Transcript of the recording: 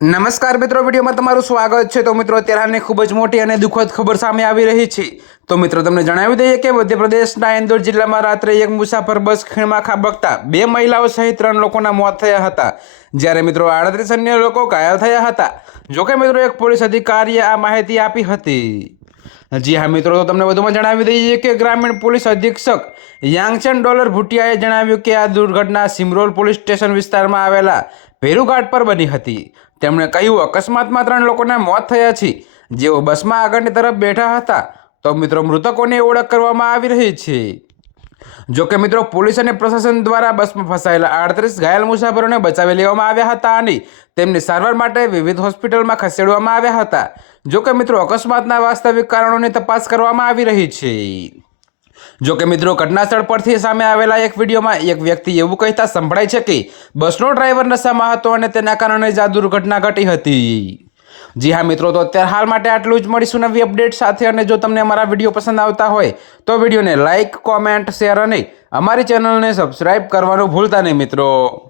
નમસ્કાર મિત્રો, વિડીયોમાં તમારું સ્વાગત છે. તો મિત્રો, અત્યારે ખૂબ જ મોટી અને દુઃખદ ખબર સામે આવી રહી છે. તો મિત્રો, તમને જણાવી દઈએ કે મધ્યપ્રદેશના ઇન્દોર જિલ્લામાં રાત્રે એક મુસાફર બસ ખીણમાં ખાબકતા બે મહિલાઓ સહિત ત્રણ લોકોના મોત થયા હતા. જ્યારે મિત્રો, આડત્રીસ અન્ય લોકો ઘાયલ થયા હતા. જોકે મિત્રો, એક પોલીસ અધિકારીએ આ માહિતી આપી હતી. જી હા, મિત્રો, તો તમને વધુમાં જણાવી દઈએ કે ગ્રામીણ પોલીસ અધિક્ષક યાંગચન ડોલર ભુટિયાએ જણાવ્યું કે આ દુર્ઘટના સિમરોલ પોલીસ સ્ટેશન વિસ્તારમાં આવેલા ભેરુઘાટ પર બની હતી. તેમણે કહ્યું, અકસ્માતમાં ત્રણ લોકોના મોત થયા છે. જેઓ બસમાં આગળની તરફ બેઠા હતા, તો મિત્રો મૃતકોની ઓળખ કરવામાં આવી રહી છે. જો કે મિત્રો, પોલીસ અને પ્રશાસન દ્વારા બસમાં ફસાયેલા આડત્રીસ ઘાયલ મુસાફરોને બચાવી લેવામાં આવ્યા હતા અને તેમને સારવાર માટે વિવિધ હોસ્પિટલમાં ખસેડવામાં આવ્યા હતા. જો કે મિત્રો, અકસ્માતના વાસ્તવિક કારણોની તપાસ કરવામાં આવી રહી છે. જો કે મિત્રો, ઘટનાસ્થળ પરથી સામે આવેલા એક વિડીયોમાં એક વ્યક્તિ એવું કહેતા સંભળાય છે કે બસનો ડ્રાઈવર નશામાં હતો અને તેના કારણે જ આ દુર્ઘટના ઘટી હતી. જી હા મિત્રો, તો અત્યારે હાલ માટે આટલું જ. મળીશું નવી અપડેટ સાથે અને જો તમને અમારા વીડિયો પસંદ આવતા હોય, તો વિડીયોને લાઇક કોમેન્ટ, શેર અને અમારી ચેનલને સબસ્ક્રાઈબ કરવાનું ભૂલતા નહીં મિત્રો.